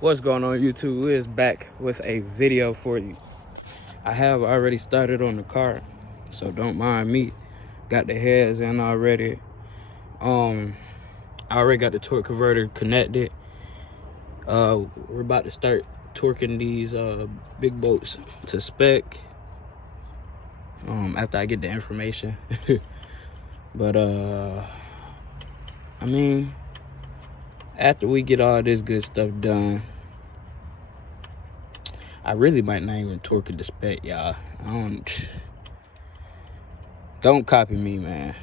What's going on, YouTube? We're back with a video for you. I have already started on the car, so don't mind me. Got the heads in already. I already got the torque converter connected. We're about to start torquing these big bolts to spec. After I get the information. But I mean, after we get all this good stuff done, I really might not even torque it to spec, y'all. Don't copy me, man.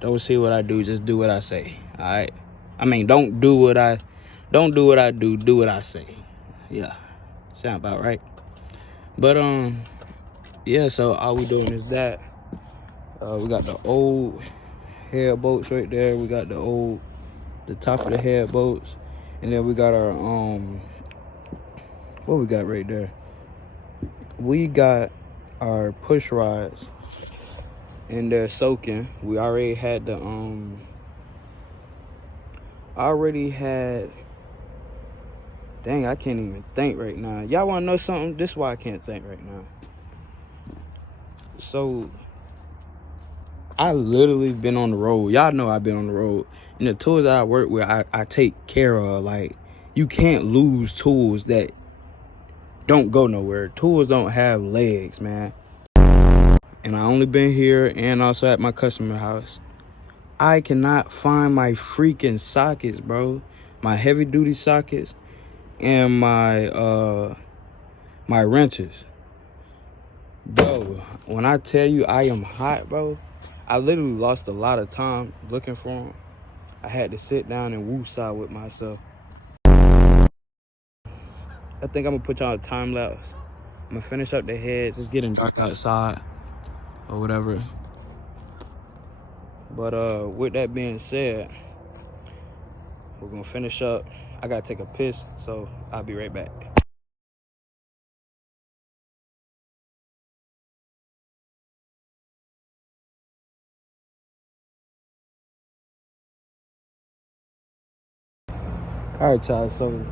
Don't see what I do, just do what I say. All right. I mean, don't do what I do what I say. Yeah, sound about right. But yeah. So all we doing is that. We got the old head bolts right there. We got the top of the head bolts, and then we got our what we got right there. We got our push rods, and they're soaking. We already had the dang, I can't even think right now. Y'all want to know something? This is why I can't think right now. So I literally been on the road. Y'all know I've been on the road. And the tools that I work with, I take care of. Like, you can't lose tools that don't go nowhere. Tools don't have legs, man. And I only been here and also at my customer house. I cannot find my freaking sockets, bro. My heavy duty sockets and my my wrenches. Bro, when I tell you I am hot, bro, I literally lost a lot of time looking for them. I had to sit down and woosah with myself. I think I'm gonna put y'all a time lapse. I'm gonna finish up the heads. It's getting dark outside or whatever. But with that being said, we're gonna finish up. I gotta take a piss, so I'll be right back. All right, y'all, so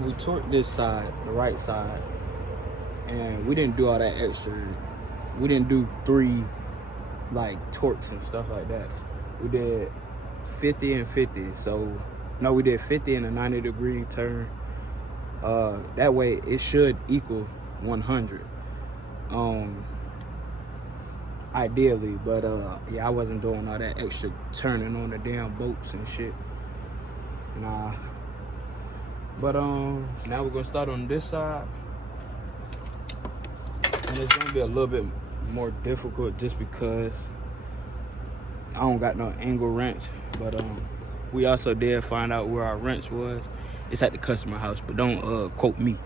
we torqued this side, the right side, and we didn't do all that extra. We didn't do 3 like torques and stuff like that. We did 50 and 50. So no, we did 50 and a 90-degree turn. That way it should equal 100. Ideally, but yeah, I wasn't doing all that extra turning on the damn bolts and shit. Nah. But now we're gonna start on this side, and it's gonna be a little bit more difficult just because I don't got no angle wrench. But we also did find out where our wrench was. It's at the customer house, but don't quote me.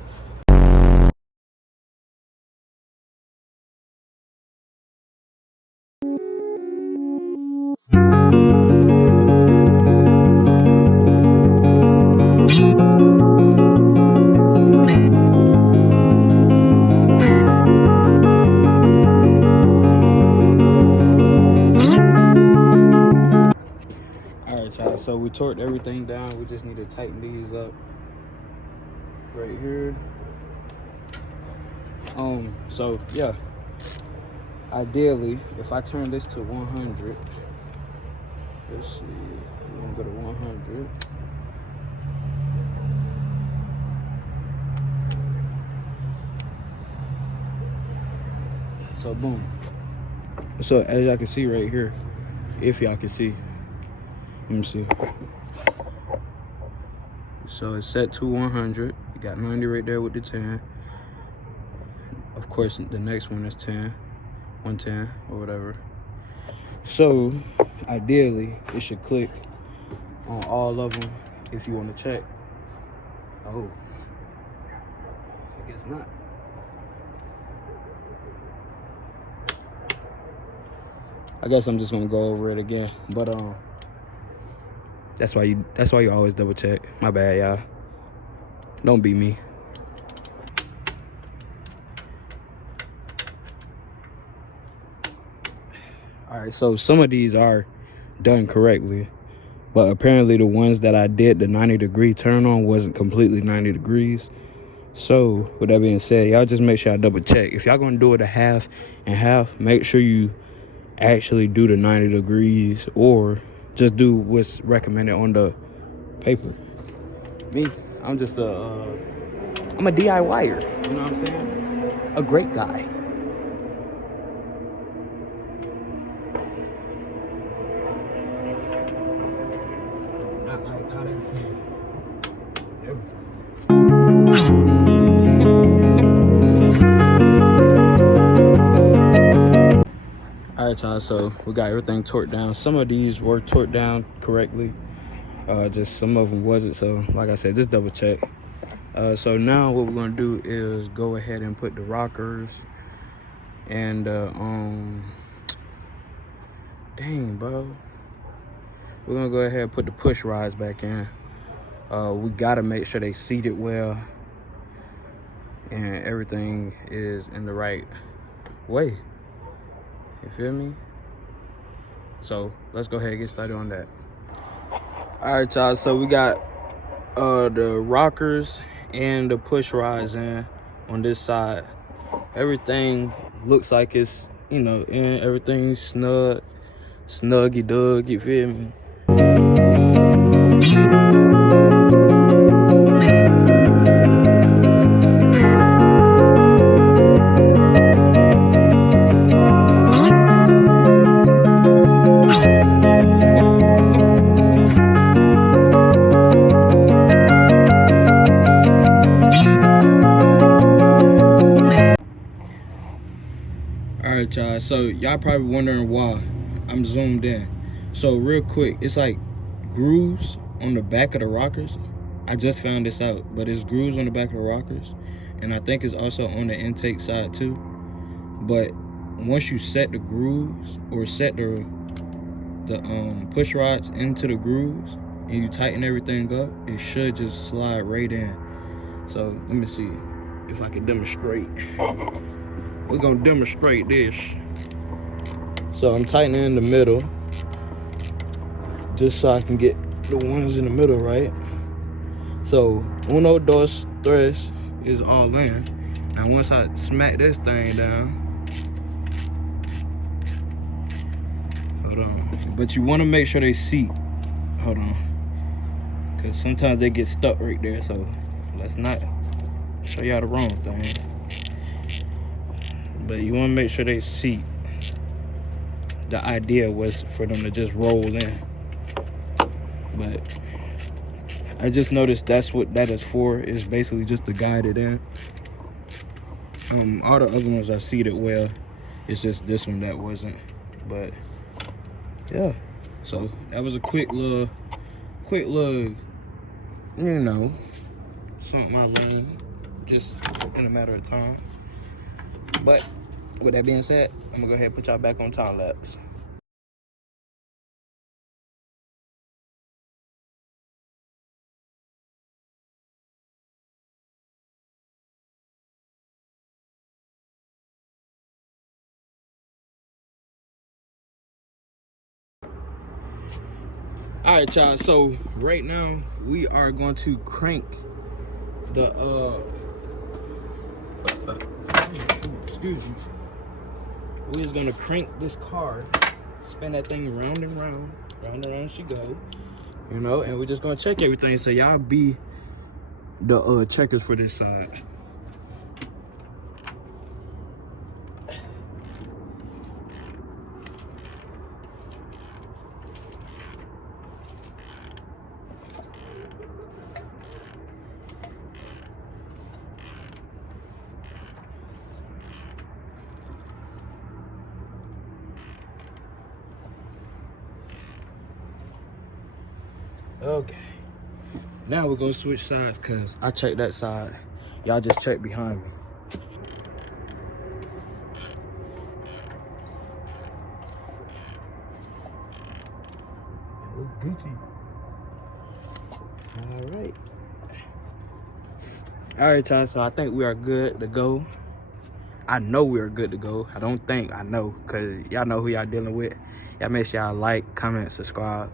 So we torqued everything down. We just need to tighten these up right here. So yeah, ideally, if I turn this to 100, let's see, we're gonna go to 100. So boom. So as y'all can see right here, if y'all can see, let me see. So it's set to 100. You got 90 right there with the 10. Of course, the next one is 10, 110 or whatever. So ideally, it should click on all of them if you want to check. Oh, I guess not. I guess I'm just gonna go over it again, but that's why you always double check. My bad, y'all. Don't be me. All right, so some of these are done correctly, but apparently the ones that I did the 90-degree turn on wasn't completely 90 degrees. So with that being said, y'all just make sure I double check. If y'all gonna do it a half and half, make sure you actually do the 90 degrees, or just do what's recommended on the paper. Me, I'm just I'm a DIYer, you know what I'm saying? A great guy. Not like how they feel. All right, y'all, so we got everything torqued down. Some of these were torqued down correctly, just some of them wasn't. So like I said, just double check. So now what we're gonna do is go ahead and put the rockers and dang, bro, we're gonna go ahead and put the push rods back in. We gotta make sure they seated well and everything is in the right way. You feel me? So let's go ahead and get started on that. All right, y'all, so we got the rockers and the push rods in on this side. Everything looks like it's, you know, in, everything's snuggy dug, you feel me? Alright, y'all, so y'all probably wondering why I'm zoomed in. So real quick, it's like grooves on the back of the rockers. I just found this out, but it's grooves on the back of the rockers, and I think it's also on the intake side too. But once you set the grooves or set the push rods into the grooves and you tighten everything up, it should just slide right in. So let me see if I can demonstrate. We're gonna demonstrate this. So I'm tightening in the middle just so I can get the ones in the middle right. So uno, dos, tres is all in. Now once I smack this thing down, hold on. But you wanna make sure they seat. Hold on. Cause sometimes they get stuck right there, so let's not show y'all the wrong thing. But you wanna make sure they seat. The idea was for them to just roll in. But I just noticed that's what that is for, is basically just to guide it in. All the other ones are seated well. It's just this one that wasn't. But yeah, so that was a quick little, you know, something I learned just in a matter of time. But with that being said, I'm gonna go ahead and put y'all back on time lapse. All right, y'all, so right now we are going to crank the excuse me, we're just gonna crank this car, spin that thing round and round she go, you know, and we're just gonna check everything. So y'all be the checkers for this side. Okay, now we're gonna switch sides because I checked that side. Y'all just check behind me. Gucci. All right, y'all, so I think we are good to go. I know we are good to go. I don't think, I know, because y'all know who y'all dealing with. Y'all make sure y'all like, comment, subscribe.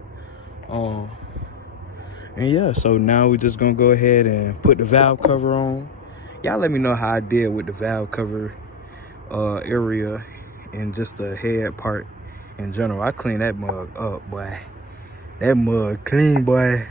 And yeah, so now we're just gonna go ahead and put the valve cover on. Y'all let me know how I did with the valve cover area and just the head part in general. I cleaned that mug up, boy. That mug clean, boy.